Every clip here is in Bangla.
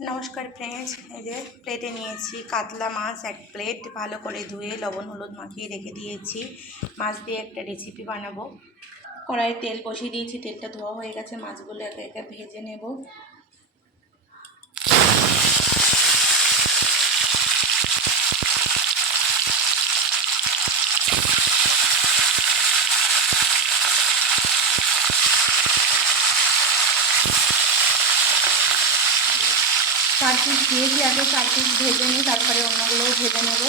নমস্কার ফ্রেন্ডস এই যে প্লেটে নিয়েছি কাতলা মাছ, এক প্লেট ভালো করে ধুয়ে লবণ, হলুদ মাখিয়ে রেখে দিয়েছি। মাছ দিয়ে একটা রেসিপি বানাবো। কড়াই তেল বসিয়ে দিয়েছি, তেলটা ধোয়া হয়ে গেছে, মাছগুলো একে একে ভেজে নেব। চার পিস দিয়েছি, আগে চার পিস ভেজে নিই, তারপরে অন্যগুলোও ভেজে নেব।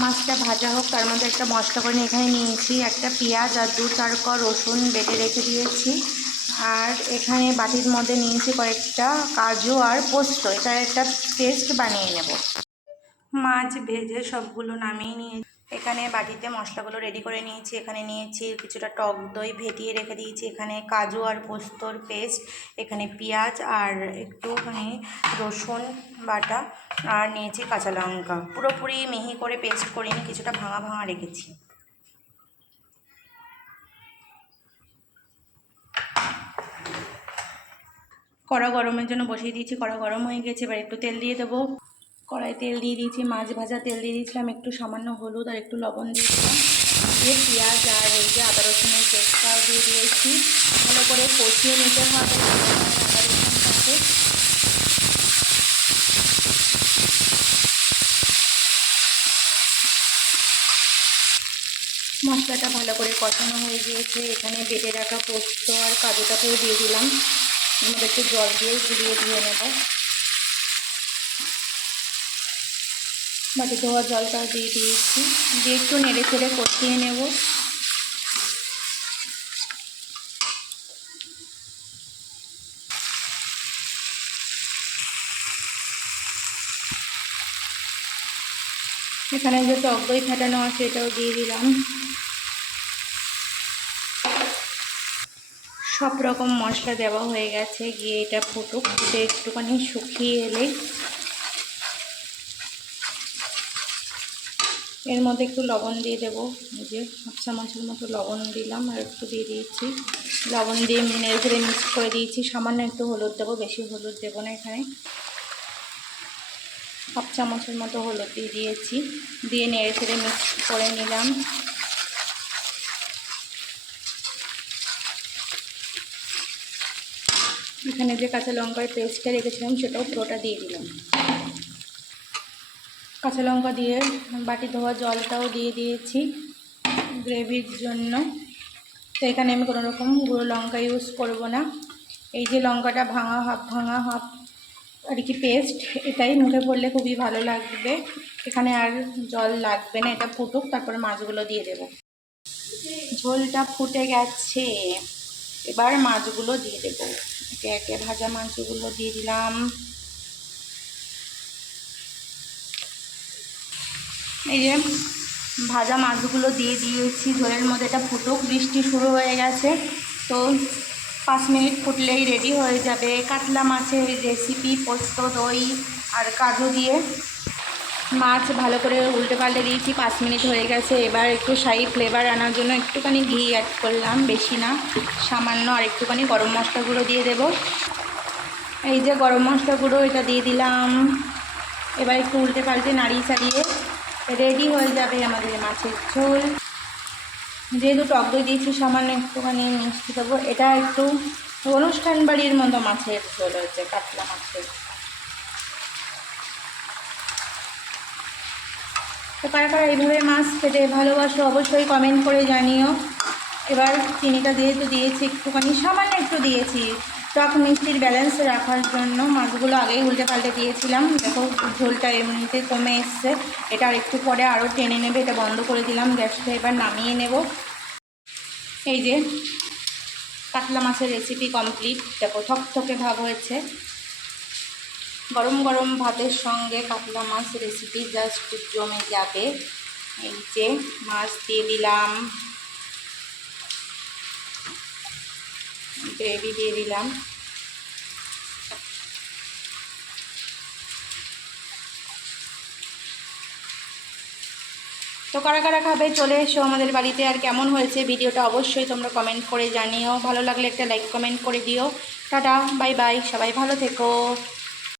মাছটা ভাজা হোক, তার মধ্যে একটা মশলা করে এখানে নিয়েছি, একটা পেঁয়াজ আর দু চার ক রসুন বেটে রেখে দিয়েছি। আর এখানে বাটির মধ্যে নিয়েছি কয়েকটা কাজু আর পোস্ত, এটা একটা পেস্ট বানিয়ে নেব। মাছ ভেজে সবগুলো নামিয়ে নিয়ে এখানে বাটিতে মশলাগুলো রেডি করে নিয়েছি। এখানে নিয়েছি কিছুটা টক দই ভেটিয়ে রেখে দিয়েছি। এখানে কাজু আর পোস্তর পেস্ট এখানে পেঁয়াজ আর একটুখানি রসুন বাটা, আর নিয়েছি কাঁচা লঙ্কা। পুরোপুরি মিহি করে পেস্ট করিনি, কিছুটা ভাঙা ভাঙা রেখেছি। কড়া গরমের জন্য বসিয়ে দিয়েছি, কড়া গরম হয়ে গেছে, এবার একটু তেল দিয়ে দেবো। কড়াই তেল দিয়ে দিয়েছি, মাছ ভাজা তেল দিয়ে দিয়েছিলাম, একটু সামান্য হলুদ আর একটু লবণ দিয়েছিলাম দিয়ে পেঁয়াজ আর এই যে আদা রসুনের পেস্টটাও দিয়ে দিয়েছি। ভালো করে কষিয়ে নিতে হবে। মশলাটা ভালো করে কষানো হয়ে গিয়েছে। এখানে বেটে রাখা পোস্ত আর কাজুটাকেও দিয়ে দিলাম। আমাদের একটু জল দিয়ে গুলিয়ে দিয়ে নেব। বাকি ধোয়া জলটা দিয়ে দিয়েছি। দিয়ে একটু নেড়ে চেড়ে কষিয়ে নেব। এখানে যে টক দই ফাটানো আছে, এটাও দিয়ে দিলাম। সব রকম মশলা দেওয়া হয়ে গেছে, গিয়ে এটা ফুটুক, ফুটে একটুখানি শুকিয়ে এলে এর মধ্যে একটু লবণ দিয়ে দেবো। যে হাফ চামচের মতো লবণ দিলাম আর একটু দিয়ে দিয়েছি। লবণ দিয়ে নেড়ে ফেড়ে মিক্স করে দিয়েছি। সামান্য একটু হলুদ দেবো, বেশি হলুদ দেবো না এখানে। হাফ চামচের মতো হলুদ দিয়ে দিয়েছি। দিয়ে নেড়ে ফেড়ে মিক্স করে নিলাম। এখানে যে কাঁচা লঙ্কার পেস্টটা রেখেছিলাম, সেটাও পুরোটা দিয়ে দিলাম। কাঁচা লঙ্কা দিয়ে বাটি ধোয়া জলটাও দিয়ে দিয়েছি গ্রেভির জন্য। তো এখানে আমি কোনো রকম গুঁড়ো লঙ্কা ইউজ করব না। এই যে লঙ্কাটা ভাঙা, হাফ ভাঙা, হাফ আর কি পেস্ট, এটাই মুখে পড়লে খুবই ভালো লাগবে। এখানে আর জল লাগবে না, এটা ফুটুক, তারপরে মাছগুলো দিয়ে দেব। ঝোলটা ফুটে গেছে। এবার মাছগুলো দিয়ে দেব। একে একে ভাজা মাছগুলো দিয়ে দিলাম। এই যে ভাজা মাছগুলো দিয়ে দিয়েছি, ঝোলের মধ্যে এটা ফুটুক, বৃষ্টি শুরু হয়ে গেছে। তো পাঁচ মিনিট ফুটলেই রেডি হয়ে যাবে। কাতলা মাছের রেসিপি পোস্ত, দই আর কাজু দিয়ে। মাছ ভালো করে উল্টে পাল্টে দিয়েছি, পাঁচ মিনিট হয়ে গেছে। এবার একটু শাহি ফ্লেভার আনার জন্য একটুখানি ঘি অ্যাড করলাম, বেশি না। সামান্য আর একটুখানি গরম মশলা গুঁড়ো দিয়ে দেব। এই যে গরম মশলা গুঁড়ো এটা দিয়ে দিলাম। এবার একটু উল্টে পাল্টে নাড়িয়ে চাড়িয়ে রেডি হয়ে যাবে আমাদের মাছের ঝোল। যেহেতু টক দই দিয়েছি, সামান্য একটুখানি মিষ্টি দেবো। এটা একটু অনুষ্ঠান বাড়ির মতো মাছের ঝোল হয়েছে, কাতলা মাছের। তো কারা কারা এইভাবে মাছ খেতে ভালোবাসো অবশ্যই কমেন্ট করে জানিও। এবার চিনিটা যেহেতু দিয়েছি, একটুখানি সামান্য একটু দিয়েছি। টক মিষ্টির ব্যালেন্স রাখার জন্য মাছগুলো আগেই উল্টে পাল্টে দিয়েছিলাম। দেখো, ঝোলটা এমনিতে কমে এসছে। এটা আর একটু পরে আরও টেনে নেবে, এটা বন্ধ করে দিলাম, গ্যাসটা এবার নামিয়ে নেব। এই যে, কাতলা মাছের রেসিপি কমপ্লিট দেখো, থকথকে ভাব হয়েছে। গরম গরম ভাতের সঙ্গে কাতলা মাছ রেসিপি জাস্ট জমে যাবে। এই যে, মাছ দিয়ে দিলাম। গ্রেভি দিয়ে দিলাম। তো কারা কারা খাবে চলে এসো আমাদের বাড়িতে আর কেমন হয়েছে ভিডিওটা অবশ্যই তোমরা কমেন্ট করে জানিও। ভালো লাগলে একটা লাইক কমেন্ট করে দিও। টাটা বাই বাই সবাই ভালো থেকো।